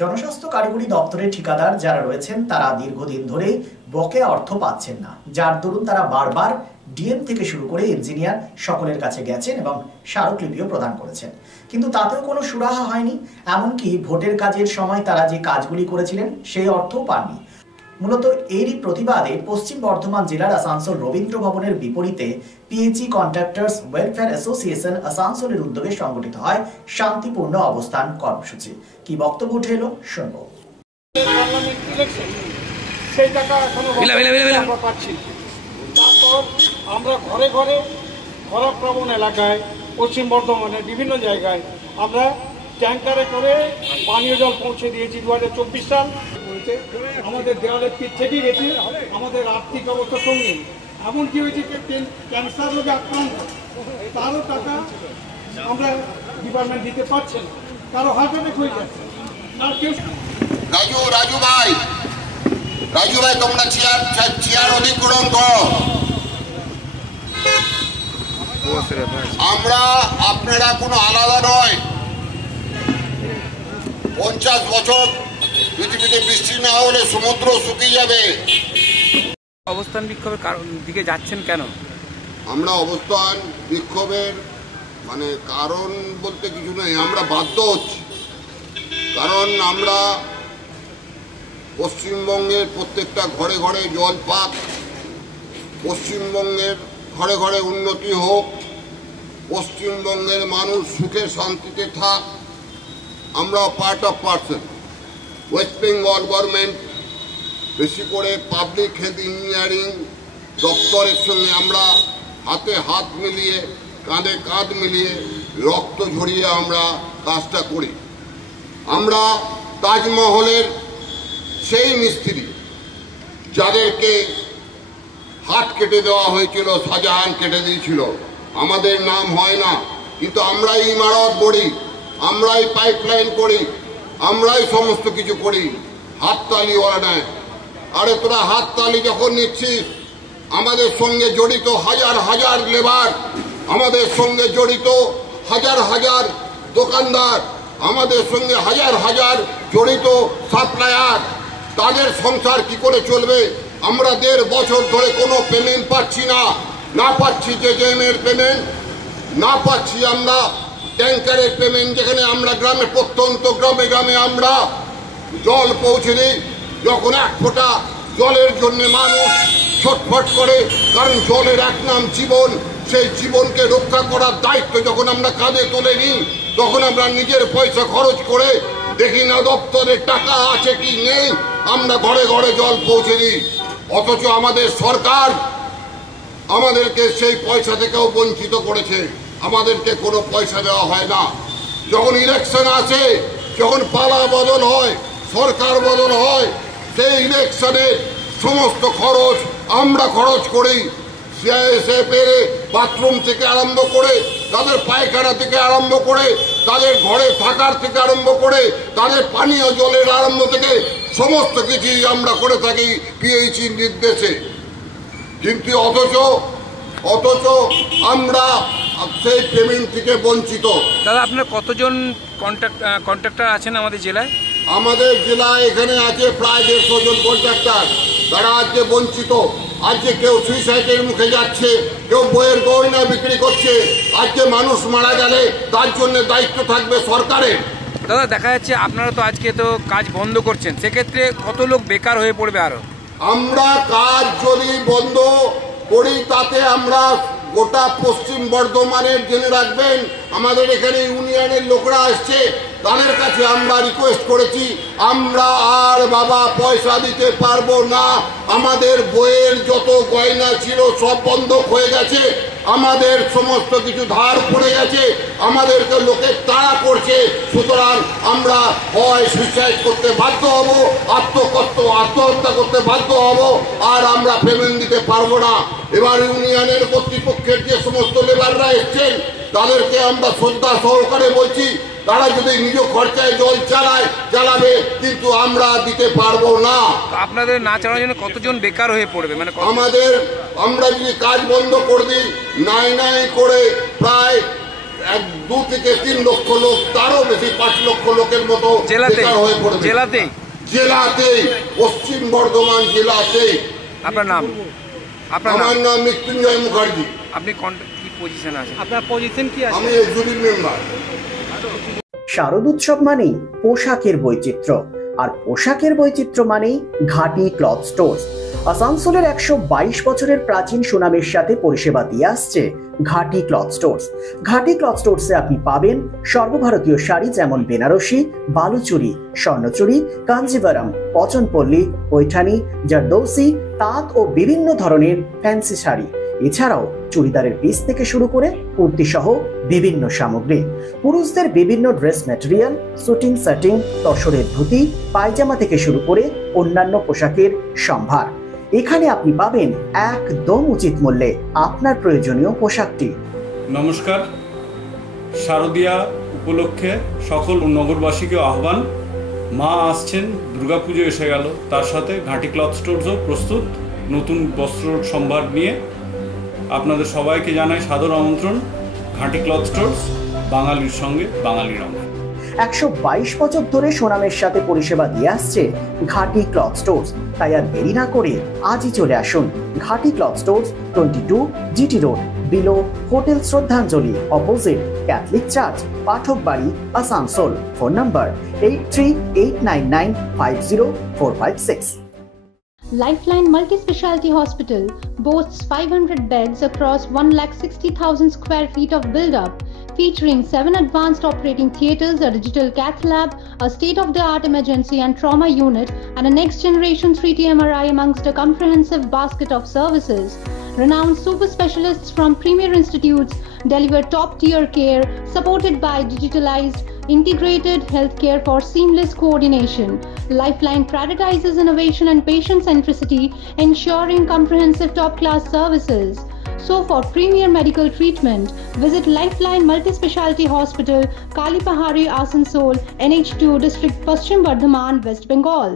জনস্বাস্থ্য কারিগরি দপ্তরের ঠিকাদার যারা রয়েছেন তারা দীর্ঘদিন ধরে বকেয়া অর্থ পাচ্ছেন না, যার দরুন তারা বারবার ডিএম থেকে শুরু করে ইঞ্জিনিয়ার সকলের কাছে গেছেন এবং স্মারকলিপিও প্রদান করেছেন, কিন্তু তাতেও কোনো সুরাহা হয়নি। এমনকি ভোটের কাজের সময় তারা যে কাজগুলি করেছিলেন সেই অর্থও পাননি। মূলত এরই প্রতিবাদে পশ্চিম বর্ধমান জেলার আসানসোল রবীন্দ্র ভবনের বিপরীতে পিএইচই কন্ট্রাক্টরস ওয়েলফেয়ার অ্যাসোসিয়েশন আসানসোলের উদ্যোগে সংগঠিত হয় শান্তিপূর্ণ অবস্থান কর্মসূচি। কি বক্তব্য উঠে এলো শুনবো। সেই টাকা এখনো আমরা পাচ্ছি। তারপর আমরা ঘরে ঘরে খরাপ্রবণ এলাকায় পশ্চিম বর্ধমানের বিভিন্ন জায়গায় আমরা ট্যাঙ্কারে করে পানীয় জল পৌঁছে দিয়েছি। 2024 সাল হয়েছে, আমাদের দেওয়ালের পিঠ থেকে গেছে, আমাদের আর্থিক অবস্থা সঙ্গে এমনকি হয়েছে ক্যান্সার রোগে আক্রান্ত, তারও টাকা আমরা ডিপার্টমেন্ট দিতে পারছে না, কারো হার্ট অ্যাটাক হয়ে যাচ্ছে। আর কেউ রাজু ভাই তোমরা চেয়ার অধিগ্রহণ করো। আমরা আপনারা কোনো আলাদা নয়। 50 বছর পৃথিবীতে বৃষ্টি না হলে সমুদ্র শুকিয়ে যাবে। অবস্থান বিক্ষোভের দিকে যাচ্ছেন কেন? আমরা অবস্থান বিক্ষোভের কারণ বলতে কিছু নেই, আমরা বাধ্য হচ্ছি। কারণ আমরা পশ্চিমবঙ্গের প্রত্যেকটা ঘরে ঘরে জল পাক, পশ্চিমবঙ্গের ঘরে ঘরে উন্নতি হোক, পশ্চিমবঙ্গের মানুষ সুখে শান্তিতে থাক। আমরা part of person. West Bengal government বেশি করে পাবলিক হেলথ ইঞ্জিনিয়ারিং দপ্তরের সঙ্গে আমরা হাতে হাত মিলিয়ে, কাঁধে কাঁধ মিলিয়ে, রক্ত ঝরিয়ে আমরা কাজটা করি। আমরা তাজমহলের সেই মিস্ত্রি যাদেরকে হাত কেটে দেওয়া হয়েছিল, শাহজাহান কেটে দিয়েছিল, আমাদের নাম হয় না, কিন্তু আমরাই ইমারত গড়ি, আমরাই পাইপলাইন করি, আমরাই সমস্ত কিছু করি। হাততালি ওরা নেয়। আরে তোরা হাততালি যখন নিচ্ছিস, আমাদের সঙ্গে জড়িত হাজার হাজার লেবার, আমাদের সঙ্গে জড়িত হাজার হাজার দোকানদার, আমাদের সঙ্গে হাজার হাজার জড়িত সাপ্লায়ার, তাদের সংসার কি করে চলবে? আমরা 1.5 বছর ধরে কোনো পেমেন্ট পাচ্ছি না পাচ্ছি জেজেএমের পেমেন্ট, না পাচ্ছি আমরা ট্যাঙ্কারের পেমেন্ট, যেখানে আমরা গ্রামে প্রত্যন্ত গ্রামে গ্রামে আমরা জল পৌঁছে দিই। যখন 1 ফোঁটা জলের জন্য মানুষ ছটফট করে, কারণ জলের এক নাম জীবন, সেই জীবনকে রক্ষা করার দায়িত্ব যখন আমরা কাঁধে তুলে নিই, তখন আমরা নিজের পয়সা খরচ করে দেখি না দপ্তরের টাকা আছে কি নেই, আমরা ঘরে ঘরে জল পৌঁছে দিই। অথচ আমাদের সরকার আমাদেরকে সেই পয়সা থেকেও বঞ্চিত করেছে। আমাদেরকে কোনো পয়সা দেওয়া হয় না। যখন ইলেকশন আসে, যখন পালা বদল হয়, সরকার বদল হয়, সেই ইলেকশনে সমস্ত খরচ আমরা খরচ করি। সিআইএসএফের বাথরুম থেকে আরম্ভ করে, তাদের পায়খানা থেকে আরম্ভ করে, তাদের ঘরে থাকার থেকে আরম্ভ করে, তাদের পানীয় জলের আরম্ভ থেকে সমস্ত কিছুই আমরা করে থাকি পিএইচির নির্দেশে। কিন্তু অথচ আমরা সেই পেমেন্ট থেকে বঞ্চিত। দাদা, আপনার কতজন কন্ট্রাক্টর আছেন আমাদের জেলায়? আমাদের জেলায় এখানে আছে প্রায় 150 জন কন্ট্রাক্টর। তারা আজকে বঞ্চিত। আজকে কেউ সুইসাইডের মুখে যাচ্ছে, কেউ বইয়ের গয়না বিক্রি করছে। আজকে মানুষ মারা গেলে তার জন্য দায়িত্ব থাকবে সরকারের। দাদা, দেখা যাচ্ছে আপনারা তো আজকে তো কাজ বন্ধ করছেন, সেক্ষেত্রে কত লোক বেকার হয়ে পড়বে আরো? আমরা কাজ যদি বন্ধ করি, তাতে আমরা গোটা পশ্চিম বর্ধমানের জেনে রাখবেন, আমাদের এখানে ইউনিয়নের লোকরা আসছে, তাদের কাছে আমরা রিকোয়েস্ট করেছি, আমরা আর বাবা পয়সা দিতে পারবো না। আমাদের বইয়ের যত গয়না ছিল সব বন্ধক হয়ে গেছে, আমাদের সমস্ত কিছু ধার পড়ে গেছে, আমাদেরকে লোকে তাড়া করছে। সুতরাং আমরা হয় সুইসাইড করতে বাধ্য হব, আত্মহত্যা করতে বাধ্য হব, আর আমরা পেমেন্ট দিতে পারবো না। এবার ইউনিয়নের কর্তৃপক্ষের যে সমস্ত লেবাররা এসছেন, তাদেরকে আমরা শ্রদ্ধা সহকারে বলছি, তারা যদি নিজ খরচায় জল চালাবে, কিন্তু আমরা দিতে পারবো না। আপনাদের না চালানোর জন্য কতজন বেকার হয়ে পড়বে? আমরা যদি কাজ বন্ধ করে দিই, নাই করে প্রায় 2 থেকে 3 লক্ষ লোক, তারও বেশি 5 লক্ষ লোকের মতো বেকার হয়ে পড়বে। জেলাতেই পশ্চিম বর্ধমান জেলাতেই। আপনার নাম? আমার নাম মৃত্যুঞ্জয় মুখার্জি। আপনি কি পজিশন আছে? আপনার পজিশন কি আছে? আমি জুরি মেম্বার। শারদোৎসব মানেই পোশাকের বৈচিত্র্য, আর পোশাকের বৈচিত্র্য মানেই ঘাটি ক্লথ স্টোর্স। আসানসোলের 122 বছরের প্রাচীন সুনামের সাথে পরিষেবা দিয়ে আসছে ঘাটি ক্লথ স্টোর্স। ঘাটি ক্লথ স্টোর্সে আপনি পাবেন সর্বভারতীয় শাড়ি যেমন বেনারসি, বালুচুরি, স্বর্ণচুরি, কাঞ্জিভারাম, পচনপল্লী, পৈঠানি, জারদৌসি, তাঁত ও বিভিন্ন ধরনের ফ্যান্সি শাড়ি। এছাড়াও চুড়িদারের পিস থেকে শুরু করে কুর্তি সহ বিভিন্ন সামগ্রী, পুরুষদের বিভিন্ন ড্রেস ম্যাটেরিয়াল, শুটিং সেটিং, তসরের ধুতি, পায়জামা থেকে শুরু করে অন্যান্য পোশাকের সম্ভার। এখানে আপনি পাবেন একদম উচিত মূল্যে আপনার প্রয়োজনীয় পোশাকটি। নমস্কার, শারদীয়া উপলক্ষে সকল নগরবাসীকে আহ্বান। মা আসছেন, দুর্গাপুজো এসে গেল, তার সাথে ঘাটি ক্লথ স্টোরসও প্রস্তুত নতুন বস্ত্র সম্ভার নিয়ে। আপনাদের সবাইকে জানাই সাদর আমন্ত্রণ। ঘাটি ক্লথ স্টোরস, বাঙালির সঙ্গে বাঙালির অঙ্গ। 122 বছর ধরে সুনামের সাথে পরিষেবা দিয়ে আসছে ঘাটি ক্লথ স্টোর্স। তাই আর দেরি না করে আজই চলে আসুন ঘাটি cloth stores, 22 GT road, below hotel শ্রদ্ধাঞ্জলি, অপোজিট ক্যাথলিক চার্চ, পাঠক বাড়ি, Asansol. Phone number 8389950456। Lifeline Multi-Specialty Hospital boasts 500 beds across 160,000 square feet of build-up, featuring 7 advanced operating theatres, a digital cath lab, a state-of-the-art emergency and trauma unit, and a next-generation 3D MRI amongst a comprehensive basket of services. Renowned super specialists from premier institutes deliver top-tier care, supported by digitalized integrated healthcare for seamless coordination. Lifeline prioritizes innovation and patient centricity, ensuring comprehensive top-class services. So for premier medical treatment, visit Lifeline Multi-Specialty Hospital, Kalipahari, Asansol, NH2 District, Paschim Bardhaman, West Bengal.